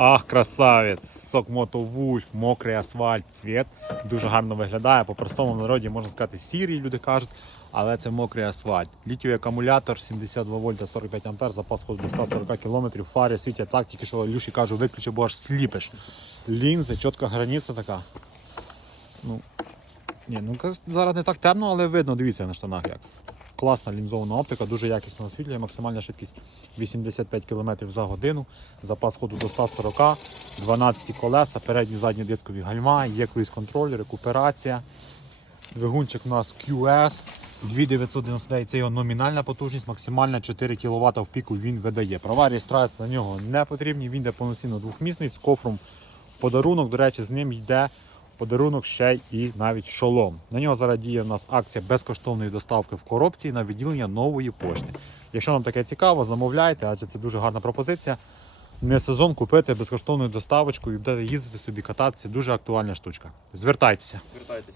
Ах, красавець! Сок Мото Вульф, мокрий асфальт, цвіт. Дуже гарно виглядає. По простому народі можна сказати сірий, люди кажуть, але це мокрий асфальт. Літівий акумулятор 72 вольта 45 ампер, запас ходу до 140 км, фари світять так, тільки що Люші кажу, виключи, бо аж сліпиш. Лінзи, чітка границя така. Ну, ні, ну зараз не так темно, але видно, дивіться на штанах як. Класна лінзована оптика, дуже якісно освітлює, максимальна швидкість 85 км за годину, запас ходу до 140, 12 колеса, передні задні дискові гальма, є круїз контроль, рекуперація. Двигунчик у нас QS 2999, це його номінальна потужність, максимальна 4 кВт в піку він видає. Права реєстрації на нього не потрібні, він йде повноцінно двохмісний з кофром подарунок. До речі, з ним йде подарунок ще і навіть шолом. На нього зараз діє в нас акція безкоштовної доставки в коробці на відділення нової пошти. Якщо вам таке цікаво, замовляйте, адже це дуже гарна пропозиція. Не сезон купити безкоштовною доставочку і будете їздити собі кататися. Дуже актуальна штучка. Звертайтеся. Звертайтесь.